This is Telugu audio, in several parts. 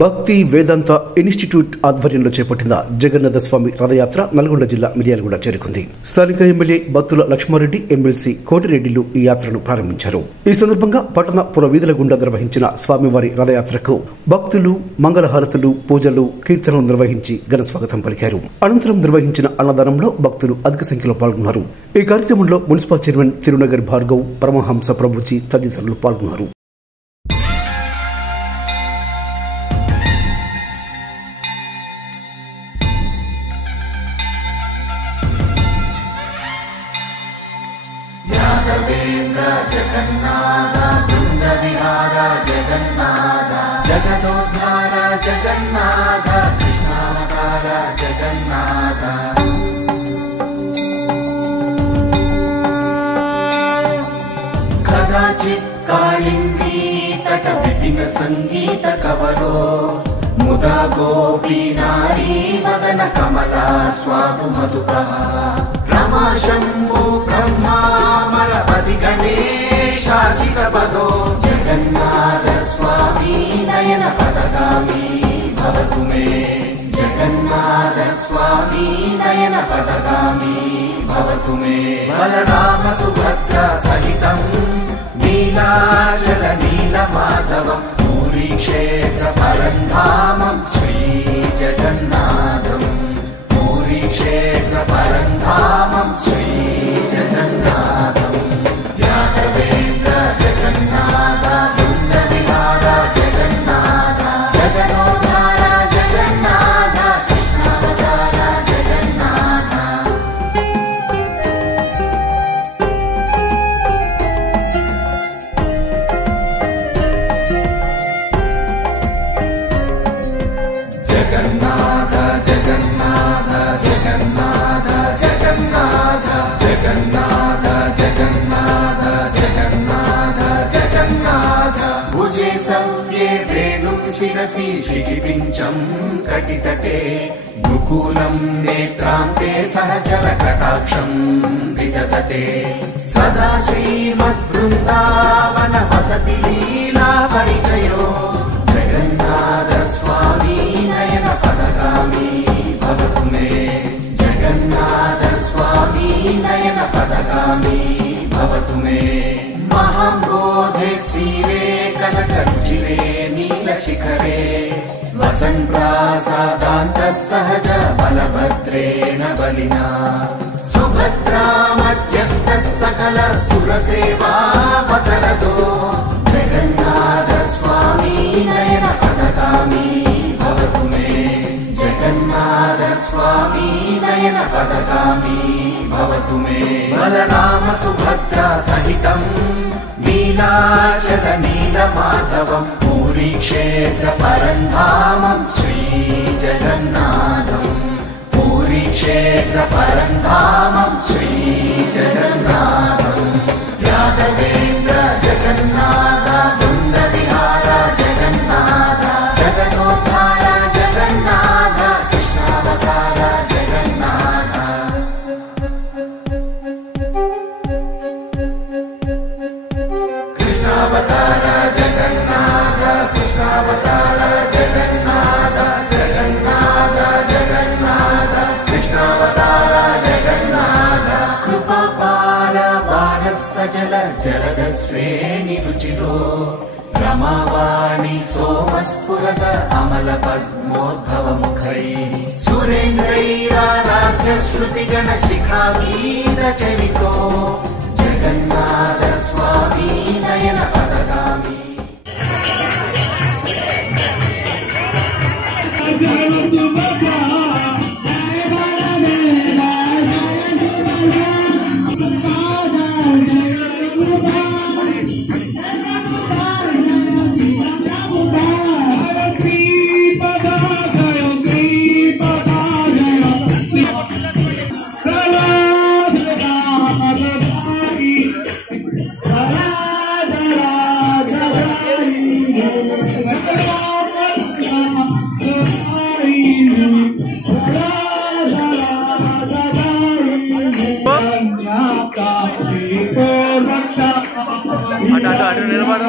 భక్తి వేదాంత ఇన్స్టిట్యూట్ ఆధ్వర్యంలో చేపట్టిన జగన్నాథ స్వామి రథయాత్ర నల్గొండ జిల్లా మిర్యాలగూడ చేరుకుంది. స్థానిక ఎమ్మెల్యే బత్తుల లక్ష్మారెడ్డి, ఎమ్మెల్సీ కోటిరెడ్డిలు ఈ యాత్రను ప్రారంభించారు. ఈ సందర్భంగా పట్టణ పురవీధుల గుండా నిర్వహించిన స్వామివారి రథయాత్రకు భక్తులు మంగళహారతులు, పూజలు, కీర్తనలు నిర్వహించి ఘన స్వాగతం పలికారు. అనంతరం నిర్వహించిన అన్నదానంలో భక్తులు అధిక సంఖ్యలో పాల్గొన్నారు. ఈ కార్యక్రమంలో మున్సిపల్ చైర్మన్ తిరునగర్ భార్గవ్, పరమహంస ప్రభుజీ తదితరులు పాల్గొన్నారు. जगन्नाथ बृंद विहार जगन्नाथ जगदोद्धार जगन्नाथ कृष्णावतार जगन्नाथ कदाचित् कालिंदी तट विपिन संगीत कवरो मुदा गोपी नारी वदन कमला स्वादु मधुपः रमा शंभो ब्रह्मा मरपति गणेशार्चित पदो जगन्नाथ स्वामी नयन पदगामी भवतु मे जगन्नाथ स्वामी नयन पदगामी भवतु मे बलराम सुभद्रा सहितं नीलाचल नीलमाधवं पूरी क्षेत्र परन्धामं श्री जगन्नाथं पूरी क्षेत्र परन्धामं श्री जगन्नाथं यादवेन्द्र जगन्नाथ बृंद विहार जगन्नाथ जगदोद्धार जगन्नाथ कृष्णावतार जगन्नाथ जगन्नाथ जगन्नाथ जगन्नाथ जगन्नाथ जगन्नाथ जगन्नाथ जगन्नाथ जगन्नाथ भुजे सव्ये वेणुं शिरसि शिखिपिञ्चं कटितटे दुकूलं नेत्रान्ते सहचर कटाक्षं विदधते सदा श्रीमद्वृन्दावन वसति लीला परिचयो जगन्नाथ स्वामी नयन पदगामी भवतु मे जगन्नाथ स्वामी नयन पदगामी भवतु मे महाम्बोधे स्थिरे कनकरुचिरे नीलशिखरे वसन् प्रासादान्तः सहज बलभद्रेण बलिना सुभद्रा मध्यस्थः सकल सुरसेवा वसरदो जगन्नाथ स्वामी नयन पदगामी भवतु मे जगन्नाथ स्वामी नयन पदगामी भवतु मे बलराम सुभद्रा सहितं नीलाचल नीलमाधवं पूरी क्षेत्र परन्धामं श्री जगन्नाथं पूरी क्षेत्र परन्धामं श्री जगन्नाथं यादवेन्द्र जगन्नाथ बृंद विहार जगन्नाथ जगदोद्धार जगन्नाथ कृष्णावतार जगन्नाथ कृष्णावतार जगन्नाथ कृष्णावतार जगन्नाथ जगन्नाथ जगन्नाथ कृष्णावतार जगन्नाथ कृपापार वारः सजल जलद श्रेणी रुचिरो रमावाणी सोमस्फुरद अमल पद्मोद्भव मुखैः सुरेन्द्रैराराध्य श्रुतिगण शिखा गीत चरितो जगन्नाथ स्वामी नयन पदगामी అటు నిలబడు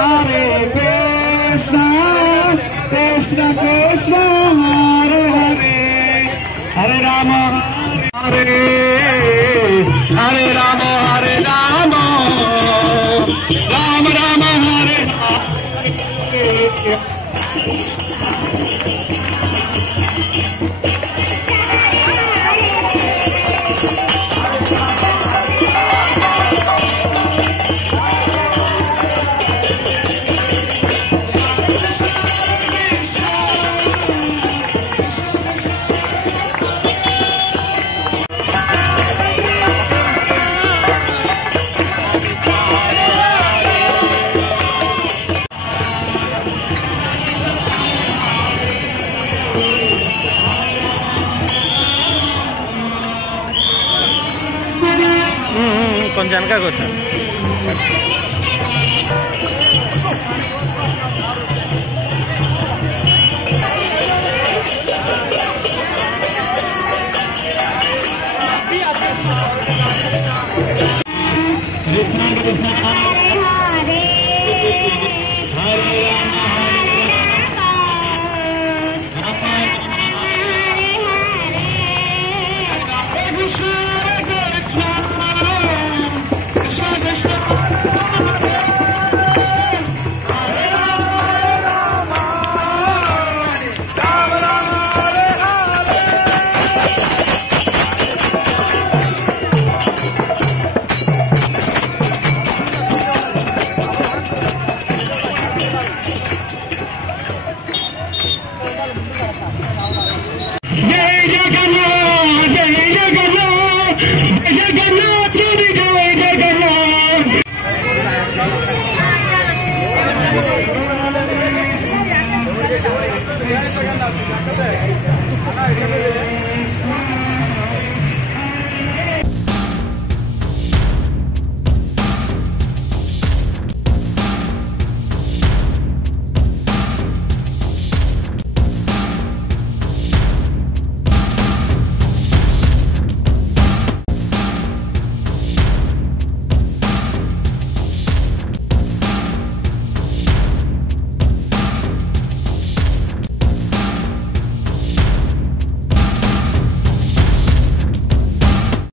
Hare Krishna, Krishna Krishna, Hare Hare, Hare Rama, Hare Rama, Hare Rama, Rama Rama, Hare Hare. కొంచెం వెనకాకి వచ్చాను. जय जगन्नाथ